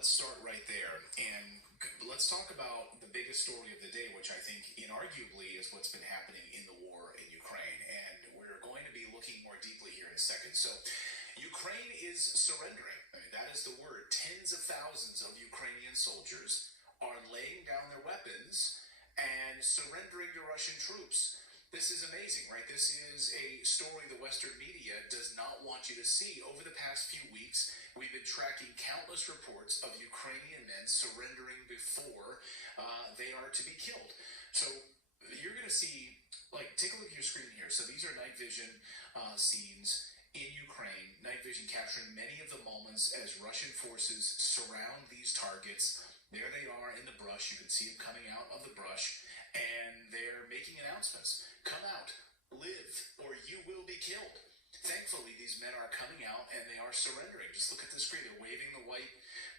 let's start right there. And let's talk about the biggest story of the day, which I think inarguably is what's been happening in the war in Ukraine. And we're going to be looking more deeply here in a second. So Ukraine is surrendering. I mean, that is the word. Tens of thousands of Ukrainian soldiers are laying down their weapons and surrendering to Russian troops. This is amazing, right? This is a story the Western media does not want you to see. Over the past few weeks, we've been tracking countless reports of Ukrainian men surrendering before they are to be killed. So you're going to see, take a look at your screen here. So these are night vision scenes in Ukraine. Night vision capturing many of the moments as Russian forces surround these targets. There they are in the brush. You can see them coming out of the brush. And they're making announcements. Come out, live, or you will be killed. Thankfully, these men are coming out and they are surrendering. Just look at the screen. They're waving the white.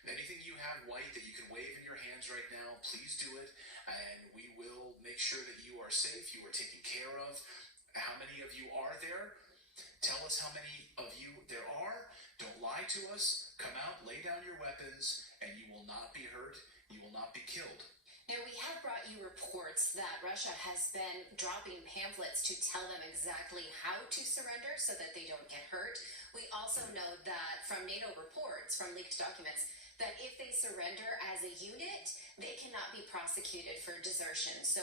Anything you have white that you can wave in your hands right now, please do it. And we will make sure that you are safe, you are taken care of. How many of you are there? Tell us how many of you there are. Don't lie to us. Come out, lay down your weapons, and you will not be hurt. You will not be killed. Now, we have brought you reports that Russia has been dropping pamphlets to tell them exactly how to surrender so that they don't get hurt. We also know that from NATO reports, from leaked documents, that if they surrender as a unit, they cannot be prosecuted for desertion. So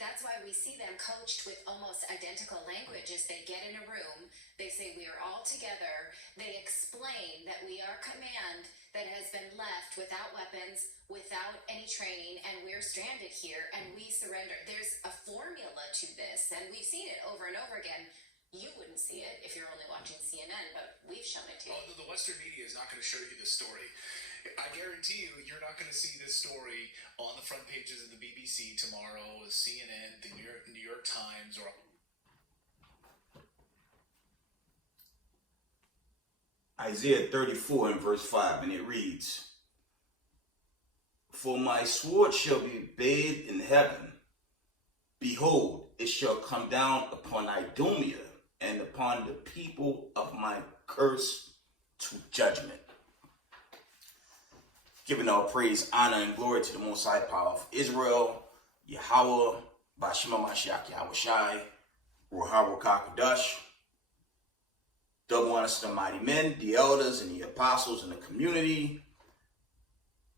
that's why we see them coached with almost identical language. As they get in a room, they say, we are all together. They explain that we are command that has been left without weapons, without any training, and we're stranded here, and we surrender. There's a formula to this, and we've seen it over and over again. You wouldn't see it if you're only watching CNN, but we've shown it to you. Although the Western media is not going to show you this story. I guarantee you're not going to see this story on the front pages of the BBC tomorrow, CNN, the New York Times, or... Isaiah 34 and verse 5, and it reads, For my sword shall be bathed in heaven. Behold, it shall come down upon Idumea and upon the people of my curse to judgment. Giving all praise, honor, and glory to the Most High Power of Israel, Yahweh, Bashima Mashiach Yahweh Shai, Ruha Kakadash. Double honor to the mighty men, the elders, and the apostles in the community,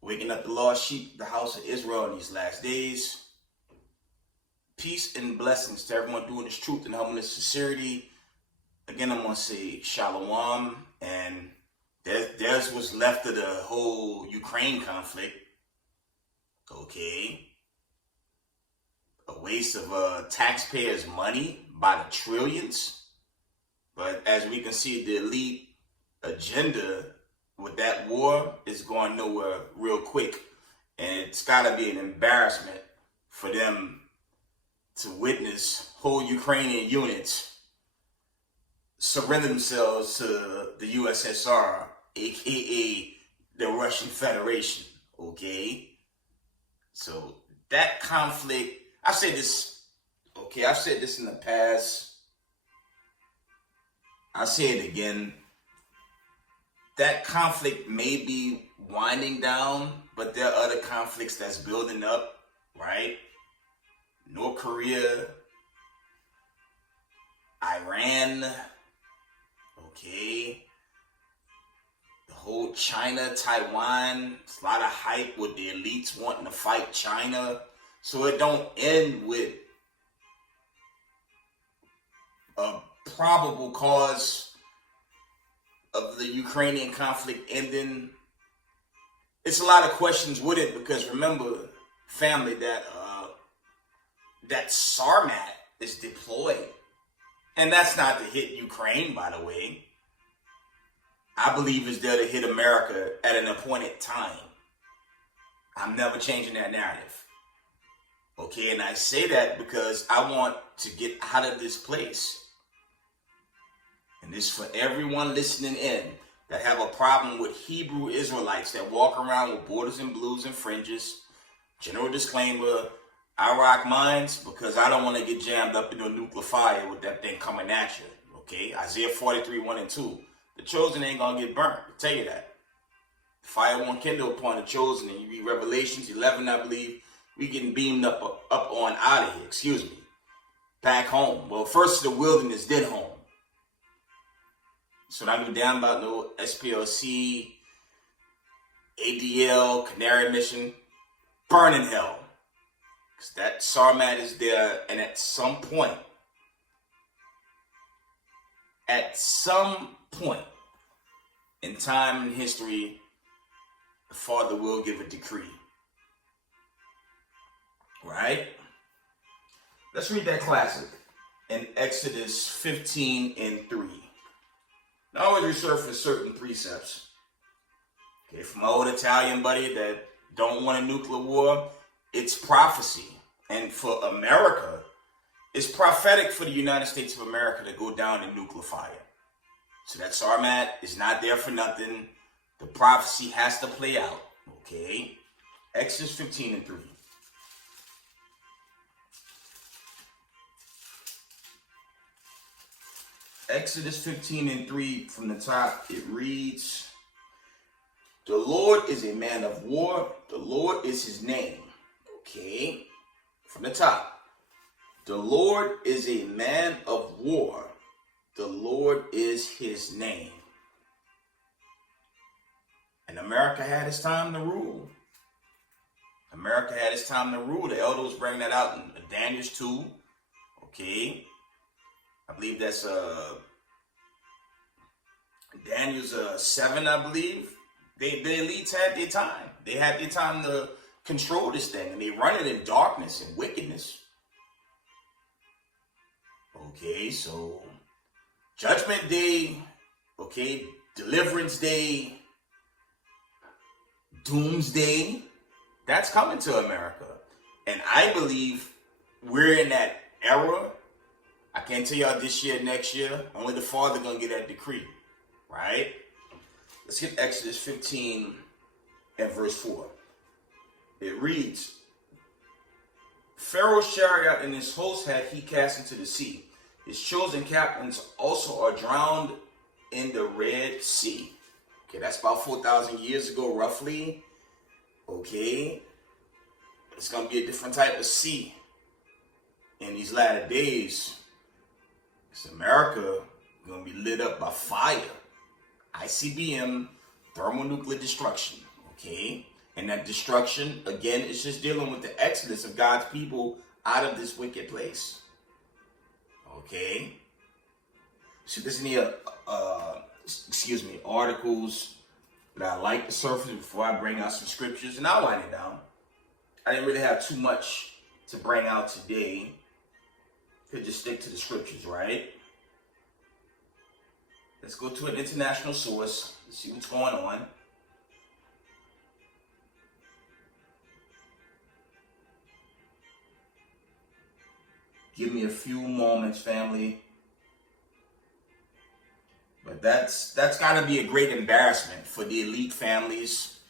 waking up the lost sheep, the house of Israel in these last days. Peace and blessings to everyone doing this truth and humbleness, sincerity. Again, I'm going to say shalom, and there's what's left of the whole Ukraine conflict. Okay. A waste of taxpayers' money by the trillions. But as we can see, the elite agenda with that war is going nowhere real quick. And it's got to be an embarrassment for them to witness whole Ukrainian units surrender themselves to the USSR, aka the Russian Federation. Okay? So that conflict, I've said this in the past. I'll say it again. That conflict may be winding down, but there are other conflicts that's building up, right? North Korea, Iran, okay. The whole China, Taiwan, it's a lot of hype with the elites wanting to fight China. So it don't end with a probable cause of the Ukrainian conflict ending. It's a lot of questions with it because remember, family, that Sarmat is deployed. And that's not to hit Ukraine, by the way. I believe it's there to hit America at an appointed time. I'm never changing that narrative. Okay, and I say that because I want to get out of this place. And this is for everyone listening in that have a problem with Hebrew Israelites that walk around with borders and blues and fringes. General disclaimer, I rock mines because I don't want to get jammed up in a nuclear fire with that thing coming at you. Okay, Isaiah 43, 1 and 2. The chosen ain't going to get burnt. I'll tell you that. Fire won't kindle upon the chosen. And you read Revelations 11, I believe. We getting beamed up on out of here. Excuse me. Back home. Well, first the wilderness, then home. So not even down about no SPLC, ADL, Canary Mission, burning hell. Because that Sarmat is there, and at some point in time and history, the Father will give a decree. Right? Let's read that classic in Exodus 15:3. I always resurface certain precepts. Okay, from my old Italian buddy that don't want a nuclear war, it's prophecy. And for America, it's prophetic for the United States of America to go down in nuclear fire. So that Sarmat is not there for nothing. The prophecy has to play out. Okay? Exodus 15:3. Exodus 15:3 from the top, it reads, "The Lord is a man of war. The Lord is his name." Okay. From the top, "The Lord is a man of war. The Lord is his name." And America had its time to rule. America had its time to rule. The elders bring that out in Daniel 2. Okay. I believe that's Daniel's 7, I believe. The elites had their time. They had their time to control this thing, and they run it in darkness and wickedness. Okay, so Judgment Day, okay, Deliverance Day, Doomsday, that's coming to America. And I believe we're in that era. I can't tell y'all this year, next year. Only the Father gonna get that decree, right? Let's get Exodus 15 and verse 4. It reads, "Pharaoh's chariot and his host had he cast into the sea. His chosen captains also are drowned in the Red Sea." Okay, that's about 4,000 years ago, roughly. Okay, it's gonna be a different type of sea in these latter days. It's America gonna be lit up by fire, ICBM, thermonuclear destruction. Okay, and that destruction again is just dealing with the exodus of God's people out of this wicked place. Okay, so there's any articles that I like to surface before I bring out some scriptures, and I'll wind it down. I didn't really have too much to bring out today. Could just stick to the scriptures, right? Let's go to an international source. Let's see what's going on. Give me a few moments, family. But that's got to be a great embarrassment for the elite families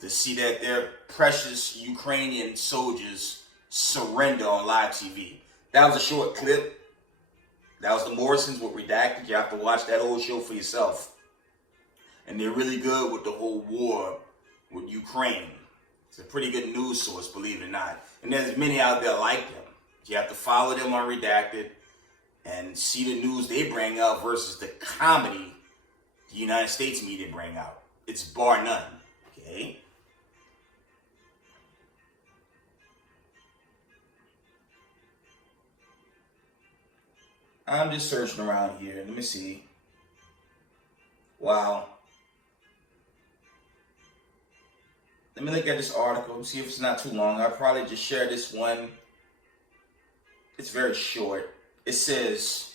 to see that their precious Ukrainian soldiers surrender on live TV. That was a short clip. That was the Morrisons with Redacted. You have to watch that whole show for yourself. And they're really good with the whole war with Ukraine. It's a pretty good news source, believe it or not. And there's many out there like them. You have to follow them on Redacted and see the news they bring out versus the comedy the United States media bring out. It's bar none. Okay? I'm just searching around here. Let me see. Wow. Let me look at this article, see if it's not too long. I'll probably just share this one. It's very short. It says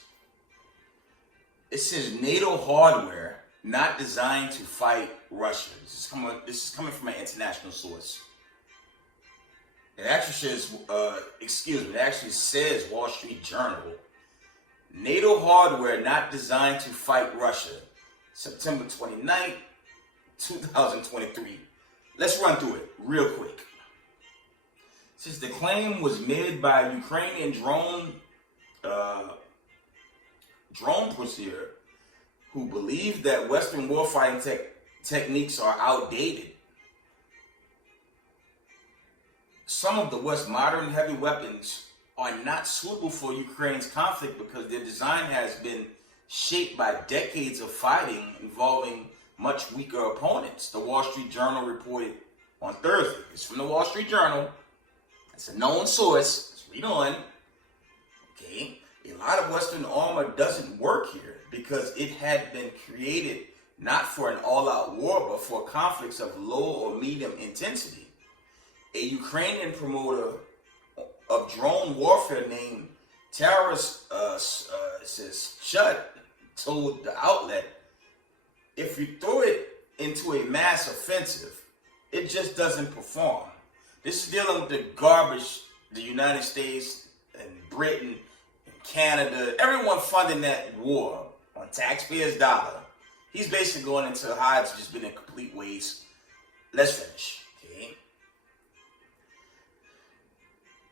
NATO hardware not designed to fight Russia. This is coming from an international source. It actually says, it actually says Wall Street Journal. NATO hardware not designed to fight Russia. September 29th, 2023. Let's run through it real quick. Since the claim was made by a Ukrainian drone pursuer who believed that Western warfighting techniques are outdated. Some of the West's modern heavy weapons are not suitable for Ukraine's conflict because their design has been shaped by decades of fighting involving much weaker opponents. The Wall Street Journal reported on Thursday. It's from the Wall Street Journal. It's a known source. Let's read on. Okay. A lot of Western armor doesn't work here because it had been created not for an all-out war, but for conflicts of low or medium intensity. A Ukrainian promoter of drone warfare named Taras Shut told the outlet, if you throw it into a mass offensive, it just doesn't perform. This is dealing with the garbage the United States and Britain and Canada, everyone funding that war on taxpayers' dollar. He's basically going into how it's just been a complete waste. Let's finish. Okay.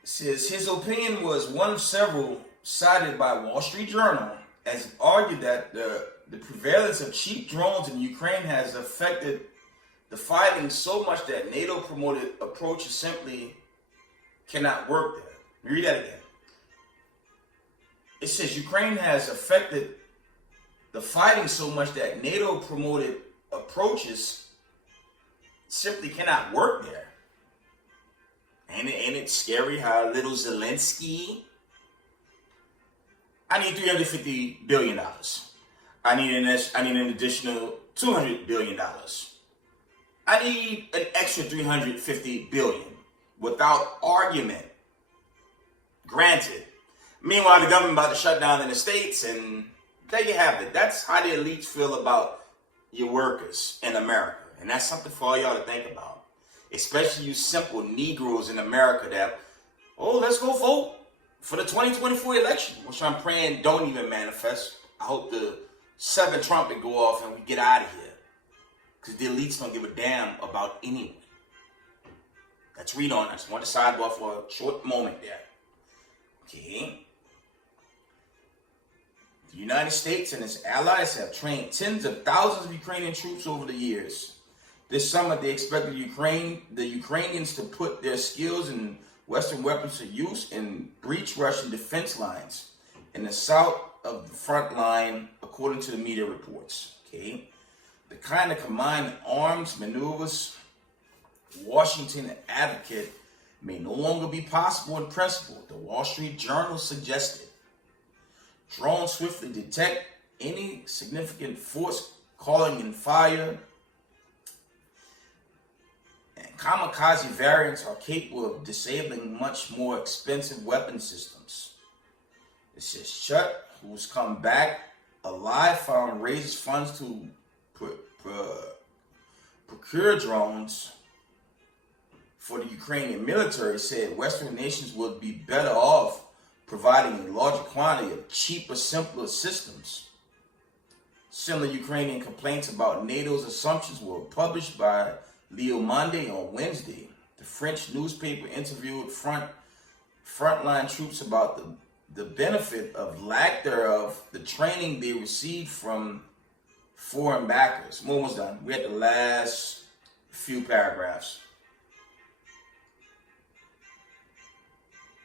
It says his opinion was one of several cited by Wall Street Journal as it argued that the prevalence of cheap drones in Ukraine has affected the fighting so much that NATO-promoted approaches simply cannot work there. Read that again. It says Ukraine has affected the fighting so much that NATO-promoted approaches simply cannot work there. Ain't it scary how little Zelensky? I need $350 billion. I need an additional $200 billion. I need an extra $350 billion without argument. Granted. Meanwhile, the government about to shut down in the States, and there you have it. That's how the elites feel about your workers in America. And that's something for all y'all to think about. Especially you simple Negroes in America that, let's go vote for the 2024 election, which I'm praying don't even manifest. I hope the 7th trumpet go off and we get out of here. Because the elites don't give a damn about anyone. Let's read on. I just want to sidebar for a short moment there. Okay. The United States and its allies have trained tens of thousands of Ukrainian troops over the years. This summer, they expected the Ukrainians to put their skills and Western weapons to use and breach Russian defense lines in the south of the front line, according to the media reports. Okay, the kind of combined arms maneuvers Washington advocate may no longer be possible in principle, the Wall Street Journal suggested. Drones swiftly detect any significant force calling in fire, and kamikaze variants are capable of disabling much more expensive weapon systems. It says Chut, who's come back alive, raises funds to procure drones for the Ukrainian military, said Western nations would be better off providing a larger quantity of cheaper, simpler systems. Similar Ukrainian complaints about NATO's assumptions were published by Leo Monday on Wednesday. The French newspaper interviewed frontline troops about the benefit of lack thereof, the training they received from foreign backers. I'm almost done. We're at the last few paragraphs.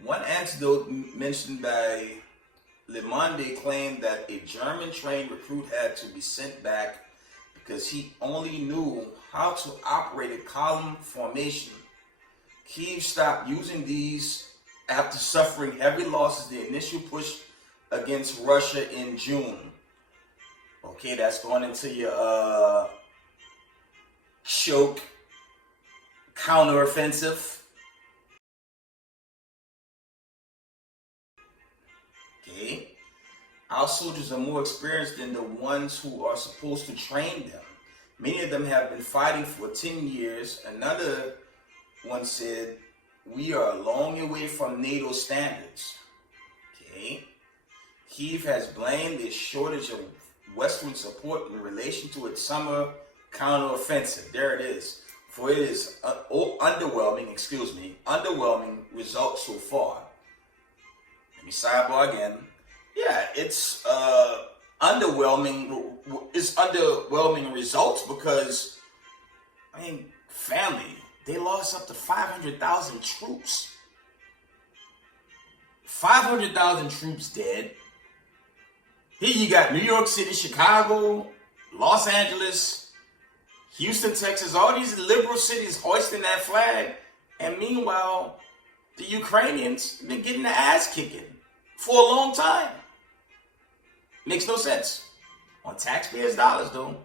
One anecdote mentioned by Le Monde claimed that a German-trained recruit had to be sent back because he only knew how to operate a column formation. Kyiv stopped using these after suffering heavy losses the initial push against Russia in June. Okay, that's going into your choke counteroffensive. Okay, our soldiers are more experienced than the ones who are supposed to train them. Many of them have been fighting for 10 years. Another one said, we are a long way from NATO standards. Okay, Kyiv has blamed this shortage of Western support in relation to its summer counteroffensive. There it is. For it is underwhelming results so far. Let me sidebar again. Yeah, it's underwhelming. It's underwhelming results because, family, they lost up to 500,000 troops. 500,000 troops dead. Here you got New York City, Chicago, Los Angeles, Houston, Texas, all these liberal cities hoisting that flag. And meanwhile, the Ukrainians have been getting the ass kicking for a long time. Makes no sense. On taxpayers' dollars, though.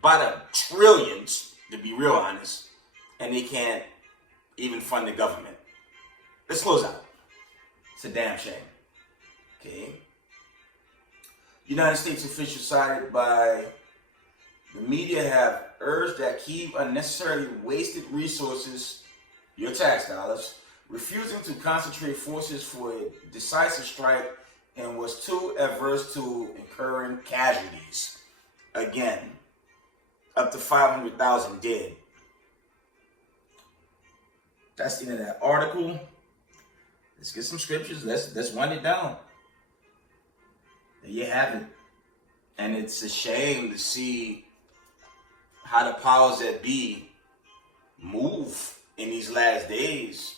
By the trillions, to be real honest. And they can't even fund the government. Let's close out. It's a damn shame. Okay. United States officials cited by the media have urged that Kyiv unnecessarily wasted resources, your tax dollars, refusing to concentrate forces for a decisive strike and was too averse to incurring casualties. Again, up to 500,000 dead. That's the end of that article. Let's get some scriptures. Let's wind it down. There you have it. And it's a shame to see how the powers that be move in these last days.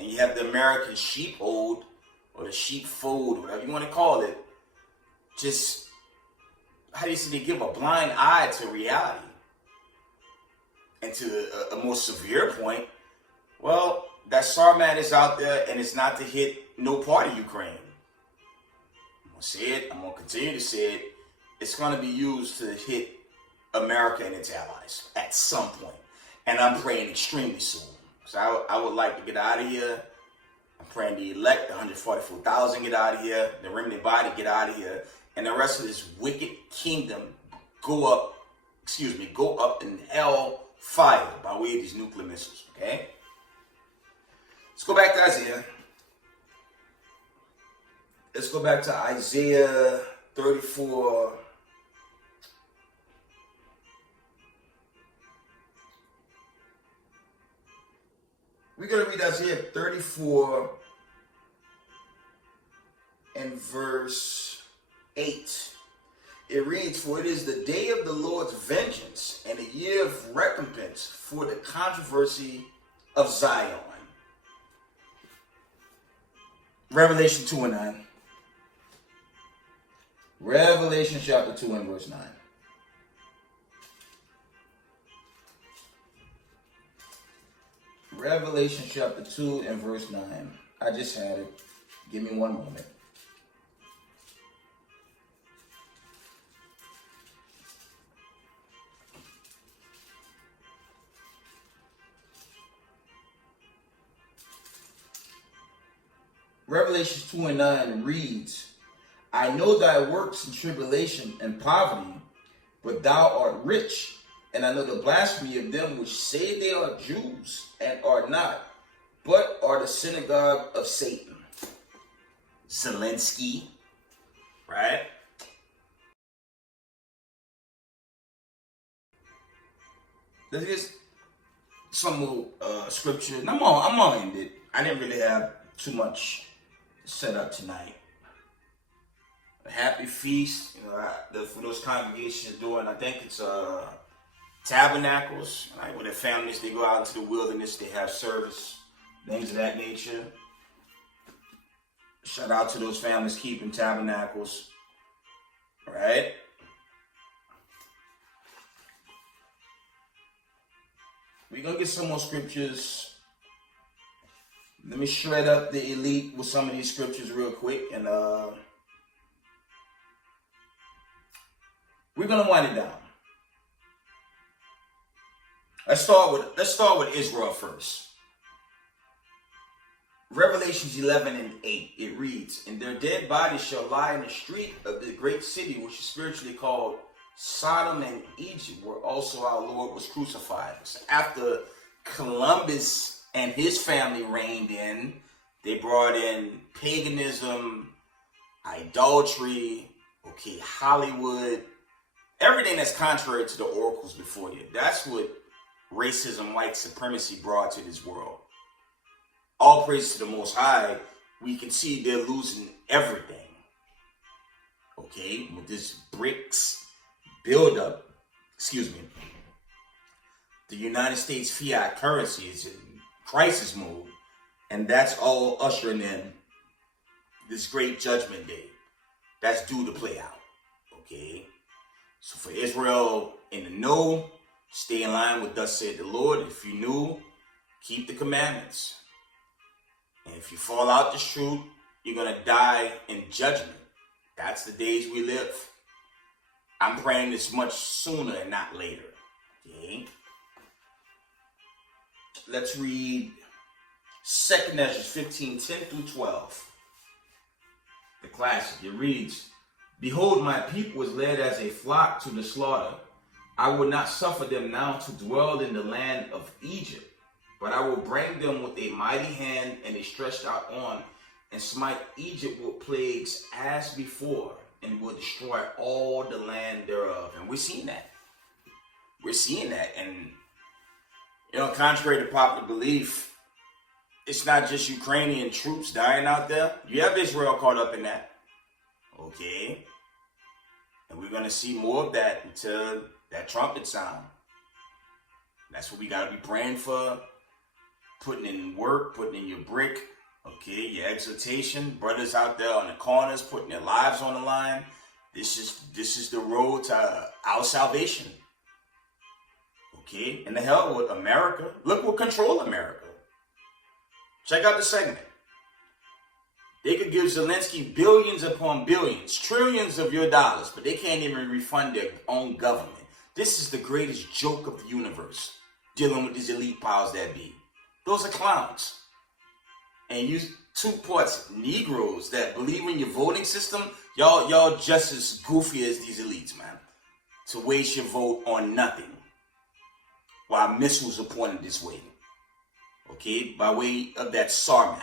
And you have the American sheepfold, or the sheepfold, whatever you want to call it, just, how do you say, they give a blind eye to reality. And to a more severe point, well, that Sarmat is out there and it's not to hit no part of Ukraine. I'm going to say it, I'm going to continue to say it. It's going to be used to hit America and its allies at some point. And I'm praying extremely soon. So I would like to get out of here. I'm praying the elect, the 144,000 get out of here. The remnant body get out of here. And the rest of this wicked kingdom go up in hell fire by way of these nuclear missiles. Okay? Let's go back to Isaiah. Let's go back to Isaiah 34. We're going to read Isaiah 34 and verse 8. It reads, "For it is the day of the Lord's vengeance and a year of recompense for the controversy of Zion." Revelation 2 and 9. Revelation chapter 2 and verse 9. Revelation chapter 2 and verse 9. I just had it. Give me one moment. Revelation 2 and 9 reads, "I know thy works and tribulation and poverty, but thou art rich. And I know the blasphemy of them which say they are Jews and are not, but are the synagogue of Satan." Zelensky, right? Let's get some more scripture. And I'm gonna end it. I didn't really have too much set up tonight. A happy feast, for those congregations doing. I think it's tabernacles, right? With their families, they go out into the wilderness, they have service, things of that nature. Shout out to those families keeping tabernacles, right? We're going to get some more scriptures. Let me shred up the elite with some of these scriptures real quick, and we're going to wind it down. Let's start with Israel first. Revelations 11 and 8, it reads, "And their dead bodies shall lie in the street of the great city, which is spiritually called Sodom and Egypt, where also our Lord was crucified." So after Columbus and his family reigned in, they brought in paganism, idolatry, Hollywood, everything that's contrary to the oracles before you. That's what racism, white supremacy brought to this world. All praise to the Most High. We can see they're losing everything. Okay, with this BRICS buildup, the United States fiat currency is in crisis mode, and that's all ushering in this great judgment day that's due to play out. Okay, so for Israel in the know, stay in line with thus said the Lord. If you new, keep the commandments. And if you fall out this truth, you're going to die in judgment. That's the days we live. I'm praying this much sooner and not later. Okay? Let's read 2nd Ezra 15, 10 through 12. The classic. It reads, Behold, my people is led as a flock to the slaughter. I will not suffer them now to dwell in the land of Egypt, but I will bring them with a mighty hand and a stretched out arm, and smite Egypt with plagues as before, and will destroy all the land thereof. And we're seeing that. And, contrary to popular belief, it's not just Ukrainian troops dying out there. You have Israel caught up in that. Okay? And we're going to see more of that until that trumpet sound. That's what we got to be praying for. Putting in work, putting in your brick. Okay, your exhortation. Brothers out there on the corners putting their lives on the line. This is the road to our salvation. Okay? And the hell with America. Look what control America. Check out the segment. They could give Zelensky billions upon billions, trillions of your dollars, but they can't even refund their own government. This is the greatest joke of the universe, dealing with these elite powers that be. Those are clowns. And you two-parts Negroes that believe in your voting system, y'all just as goofy as these elites, man. To waste your vote on nothing while missiles are pointed this way. Okay, by way of that Sarmat.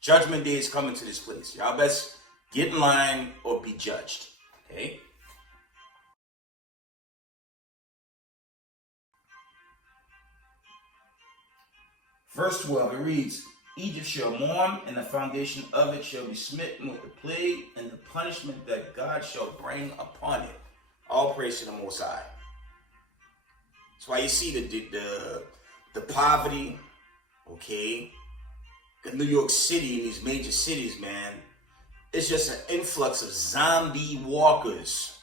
Judgment Day is coming to this place. Y'all best get in line or be judged. Okay? Verse 12, it reads, Egypt shall mourn, and the foundation of it shall be smitten with the plague and the punishment that God shall bring upon it. All praise to the Most High. That's why you see the poverty, okay? New York City and these major cities, man, it's just an influx of zombie walkers.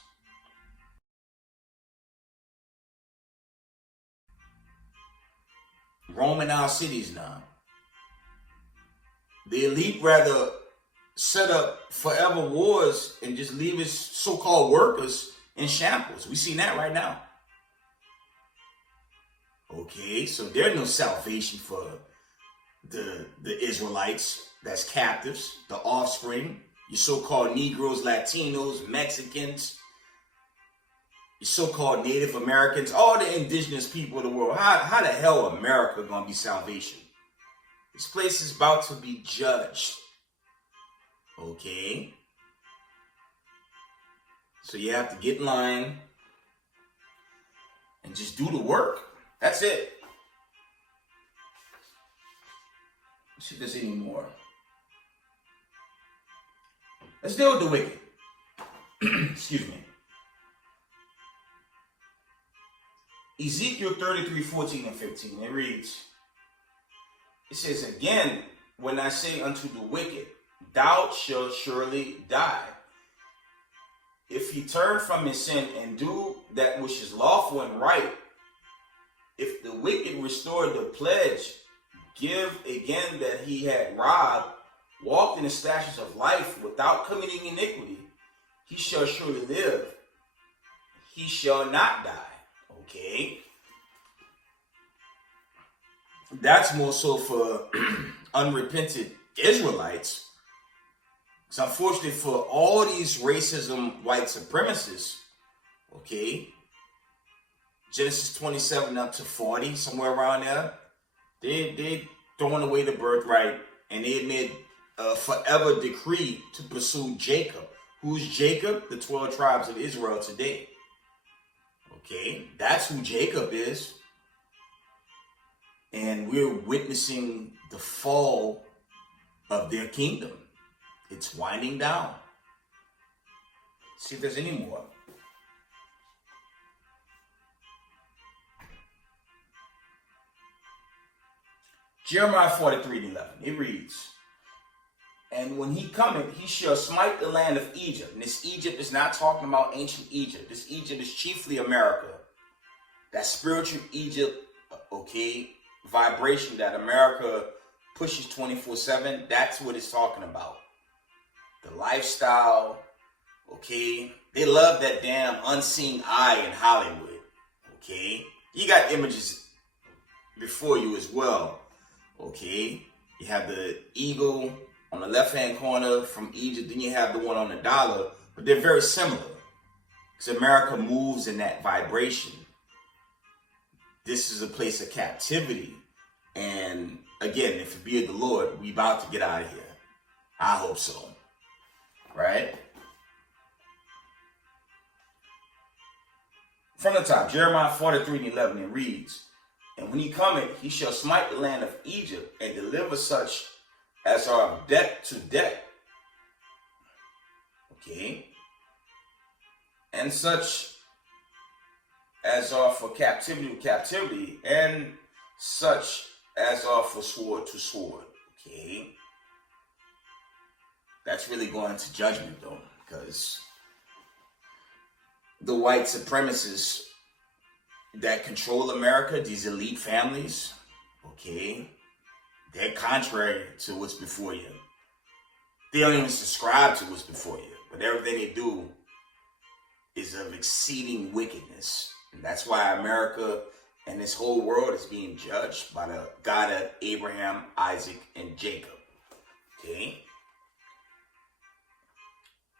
Roaming our cities now. The elite rather set up forever wars and just leave his so-called workers in shambles. We seen that right now. Okay, so there's no salvation for the Israelites that's captives, the offspring, your so-called Negroes, Latinos, Mexicans, your so-called Native Americans, all the indigenous people of the world. How the hell America gonna be salvation? This place is about to be judged. Okay? So you have to get in line and just do the work. That's it. Let's see if there's any more. Let's deal with the wicked. Excuse me. Ezekiel 33, 14 and 15. It reads, it says, Again, when I say unto the wicked, thou shalt surely die. If he turn from his sin and do that which is lawful and right, if the wicked restore the pledge, give again that he had robbed, walked in the statutes of life without committing iniquity, he shall surely live. He shall not die. Okay? That's more so for unrepentant Israelites. It's unfortunate for all these racism, white supremacists. Okay? Genesis 27 up to 40, somewhere around there. They throwing away the birthright, and they made a forever decree to pursue Jacob. Who's Jacob? The 12 tribes of Israel today. Okay, that's who Jacob is. And we're witnessing the fall of their kingdom. It's winding down. See if there's any more. Jeremiah 43:11. It reads, and when he cometh, he shall smite the land of Egypt. And this Egypt is not talking about ancient Egypt. This Egypt is chiefly America. That spiritual Egypt, okay, vibration that America pushes 24/7. That's what it's talking about. The lifestyle, okay. They love that damn unseen eye in Hollywood, okay. You got images before you as well, okay. You have the eagle on the left-hand corner from Egypt, then you have the one on the dollar, but they're very similar because America moves in that vibration. This is a place of captivity, and again, if it be of the Lord, we about to get out of here. I hope so, right? From the top, Jeremiah 43:11, it reads, and when he cometh, he shall smite the land of Egypt and deliver such as are of debt to debt. Okay. And such as are for captivity to captivity, and such as are for sword to sword. Okay. That's really going to judgment though, because the white supremacists that control America, these elite families, okay, they're contrary to what's before you. They don't even subscribe to what's before you, but everything they do is of exceeding wickedness. And that's why America and this whole world is being judged by the God of Abraham, Isaac, and Jacob. Okay?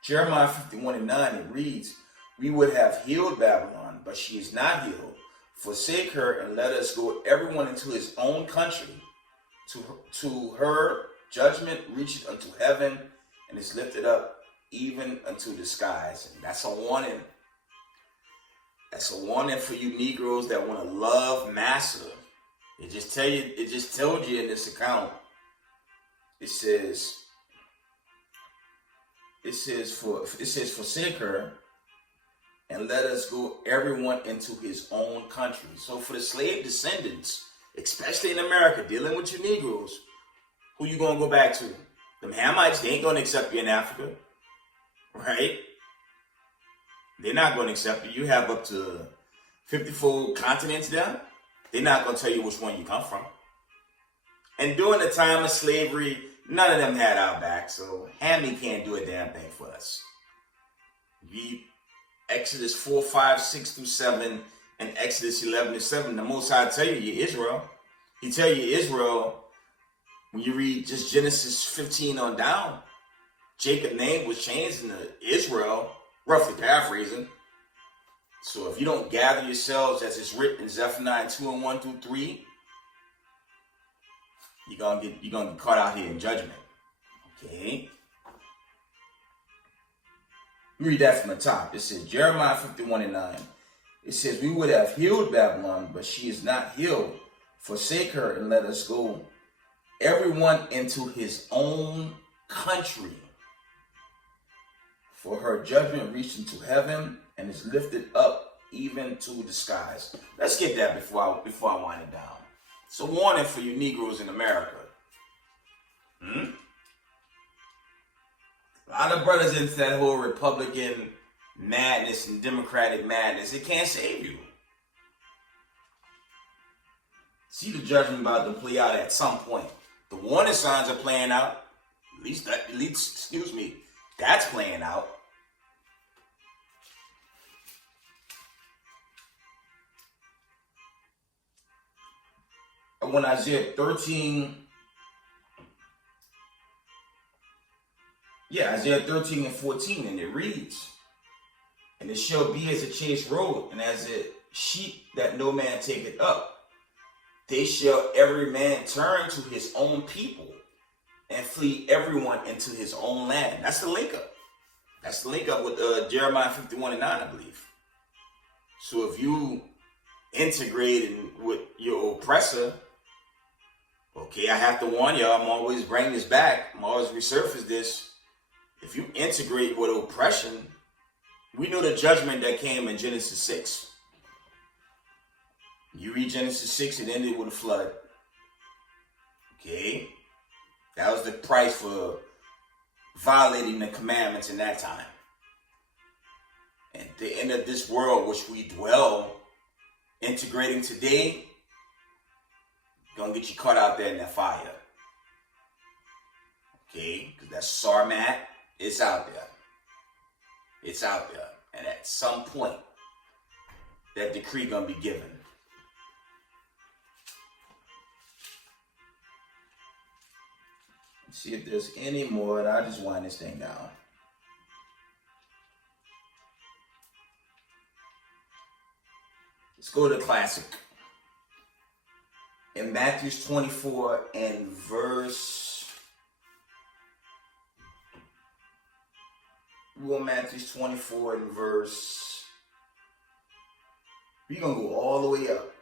Jeremiah 51:9, it reads, we would have healed Babylon, but she is not healed. Forsake her and let us go everyone into his own country. To her judgment reacheth unto heaven and is lifted up even unto the skies. And that's a warning. That's a warning for you Negroes that want to love massa. It just told you in this account. It says forsake her and let us go everyone into his own country. So for the slave descendants, especially in America, dealing with you Negroes, who you gonna go back to? Them Hamites, they ain't gonna accept you in Africa, right? They're not gonna accept you. You have up to 54 continents down. They're not gonna tell you which one you come from. And during the time of slavery, none of them had our back, so Hammy can't do a damn thing for us. Exodus 4, 5, 6 through 7, and Exodus 11-7, the Most High tell you Israel. He tell you Israel, when you read just Genesis 15 on down, Jacob's name was changed into Israel, roughly paraphrasing. So if you don't gather yourselves as it's written in Zephaniah 2:1 through 3, you're gonna get caught out here in judgment. Okay. Read that from the top. It says Jeremiah 51:9. It says, we would have healed Babylon, but she is not healed. Forsake her and let us go everyone into his own country. For her judgment reached into heaven and is lifted up even to the skies. Let's get that before I wind it down. It's a warning for you Negroes in America. A lot of brothers into that whole Republican madness and Democratic madness. It can't save you. See the judgment about to play out at some point. The warning signs are playing out. At least, that's playing out. And when Isaiah 13 and 14, and it reads, and it shall be as a chased road, and as a sheep that no man taketh up. They shall every man turn to his own people, and flee everyone into his own land. That's the link up. That's the link up with Jeremiah 51:9, I believe. So if you integrate with your oppressor, okay, I have to warn y'all, I'm always bringing this back. I'm always resurface this. If you integrate with oppression, We know the judgment that came in Genesis 6. You read Genesis 6, it ended with a flood. Okay? That was the price for violating the commandments in that time. And at the end of this world, which we dwell, integrating today, gonna get you caught out there in that fire. Okay? Because that Sarmat, it's out there. It's out there. And at some point, that decree gonna be given. Let's see if there's any more, and I'll just wind this thing down. Let's go to the classic. In Matthew 24 and verse... We're on Matthew 24 and verse... We're going to go all the way up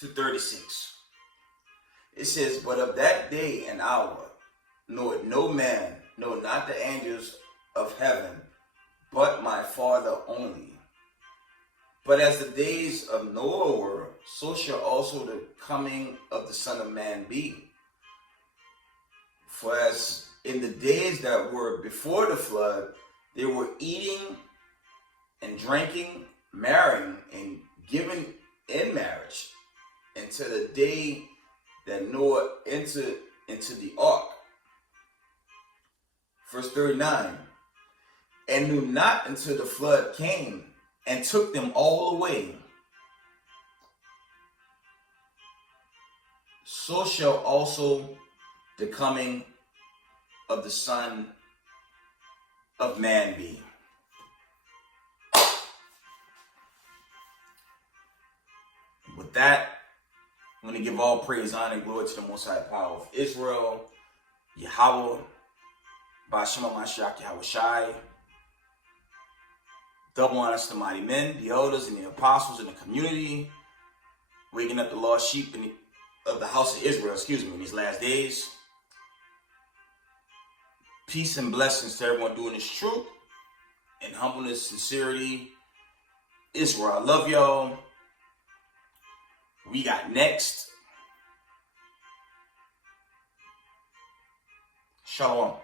to 36. It says, but of that day and hour, knoweth no man, no, not the angels of heaven, but my Father only. But as the days of Noah were, so shall also the coming of the Son of Man be. For as in the days that were before the flood, they were eating and drinking, marrying, and giving in marriage, until the day that Noah entered into the ark. Verse 39, and knew not until the flood came and took them all away. So shall also the coming of the Son of Man be. With that, I'm going to give all praise, honor, and glory to the Most High Power of Israel, Yahweh, Ba'Shem HaMashiach Yahweh Shai. Double honors to the mighty men, the elders, and the apostles in the community, waking up the lost sheep of the house of Israel, in these last days. Peace and blessings to everyone doing this truth and humbleness, sincerity. Israel, I love y'all. We got next. Shalom.